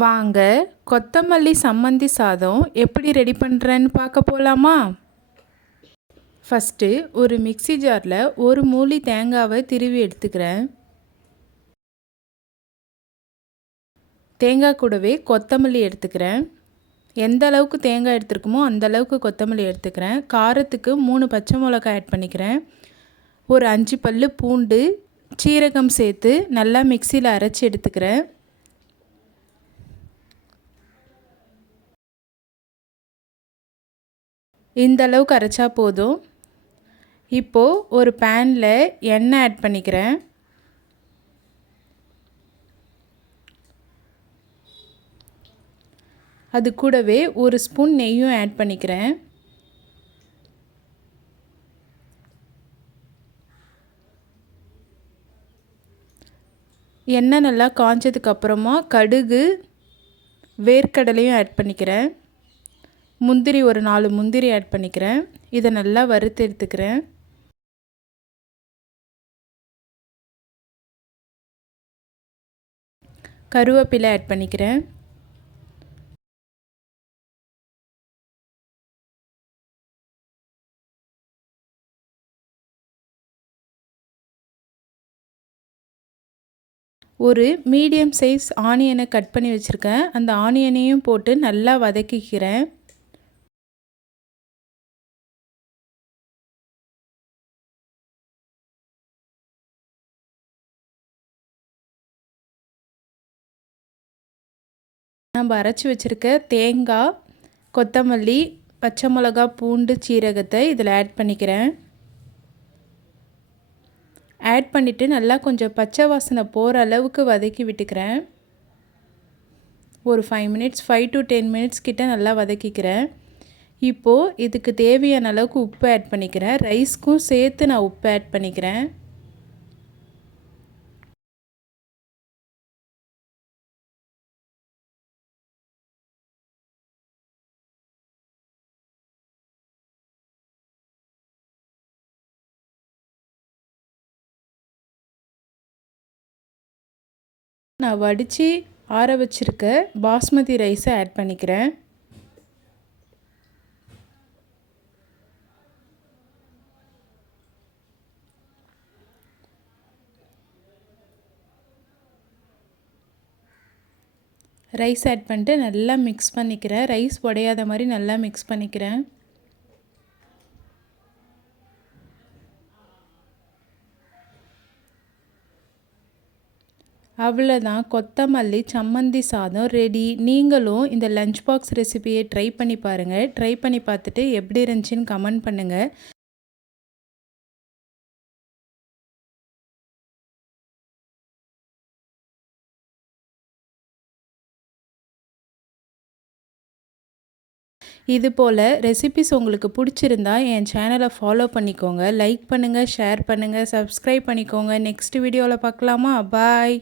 வாங்க கொத்தமல்லி சம்மந்தி சாதம் எப்படி ரெடி பண்ணுறேன்னு பார்க்க போகலாமா ஃபஸ்ட்டு ஒரு மிக்சி ஜாரில் ஒரு மூலி தேங்காவை திருவி எடுத்துக்கிறேன். தேங்காய் கூடவே கொத்தமல்லி எடுத்துக்கிறேன். எந்த அளவுக்கு தேங்காய் எடுத்துருக்குமோ அந்த அளவுக்கு கொத்தமல்லி எடுத்துக்கிறேன். காரத்துக்கு மூணு பச்சை மிளகாய் ஆட் பண்ணிக்கிறேன். ஒரு அஞ்சு பல் பூண்டு சீரகம் சேர்த்து நல்லா மிக்சியில் அரைச்சி எடுத்துக்கிறேன். இந்த அளவுக்கு அரைச்சா போதும். இப்போது ஒரு பேனில் எண்ணெய் ஆட் பண்ணிக்கிறேன். அது கூடவே ஒரு ஸ்பூன் நெய்யும் ஆட் பண்ணிக்கிறேன். எண்ணெய் நல்லா காஞ்சதுக்கப்புறமா கடுகு வேர்க்கடலையும் ஆட் பண்ணிக்கிறேன். முந்திரி ஒரு நாலு முந்திரி ஆட் பண்ணிக்கிறேன். இதை நல்லா வறுத்து எடுத்துக்கிறேன். கருவேப்பிலை ஆட் பண்ணிக்கிறேன். ஒரு மீடியம் சைஸ் ஆனியனை கட் பண்ணி வச்சுருக்கேன். அந்த ஆனியனையும் போட்டு நல்லா வதக்கிக்கிறேன். நம்ம அரைச்சி வச்சுருக்க தேங்காய் கொத்தமல்லி பச்சை மிளகா பூண்டு சீரகத்தை இதில் ஆட் பண்ணிக்கிறேன். ஆட் பண்ணிவிட்டு நல்லா கொஞ்சம் பச்சை வாசனை போகிற அளவுக்கு வதக்கி விட்டுக்கிறேன். ஒரு five minutes five to ten minutes கிட்ட நல்லா வதக்கிக்கிறேன். இப்போது இதுக்கு தேவையான அளவுக்கு உப்பு ஆட் பண்ணிக்கிறேன். ரைஸ்க்கும் சேர்த்து நான் உப்பு ஆட் பண்ணிக்கிறேன். நான் வடித்து ஆற வச்சுருக்க பாஸ்மதி ரைஸை ஆட் பண்ணிக்கிறேன். ரைஸ் ஆட் பண்ணிட்டு நல்லா மிக்ஸ் பண்ணிக்கிறேன். ரைஸ் உடையாத மாதிரி நல்லா மிக்ஸ் பண்ணிக்கிறேன். அவ்வளோதான் கொத்தமல்லி சம்மந்தி சாதம் ரெடி நீங்களும் இந்த லஞ்ச் பாக்ஸ் ரெசிபியை ட்ரை பண்ணி பாருங்கள் ட்ரை பண்ணி பார்த்துட்டு எப்படி இருந்துச்சின்னு கமெண்ட் பண்ணுங்கள் இது போல் ரெசிபிஸ் உங்களுக்கு பிடிச்சிருந்தா என் சேனலை ஃபாலோ பண்ணிக்கோங்க. லைக் பண்ணுங்கள் ஷேர் பண்ணுங்கள் சப்ஸ்கிரைப் பண்ணிக்கோங்க. நெக்ஸ்ட் வீடியோவில் பார்க்கலாமா? பாய்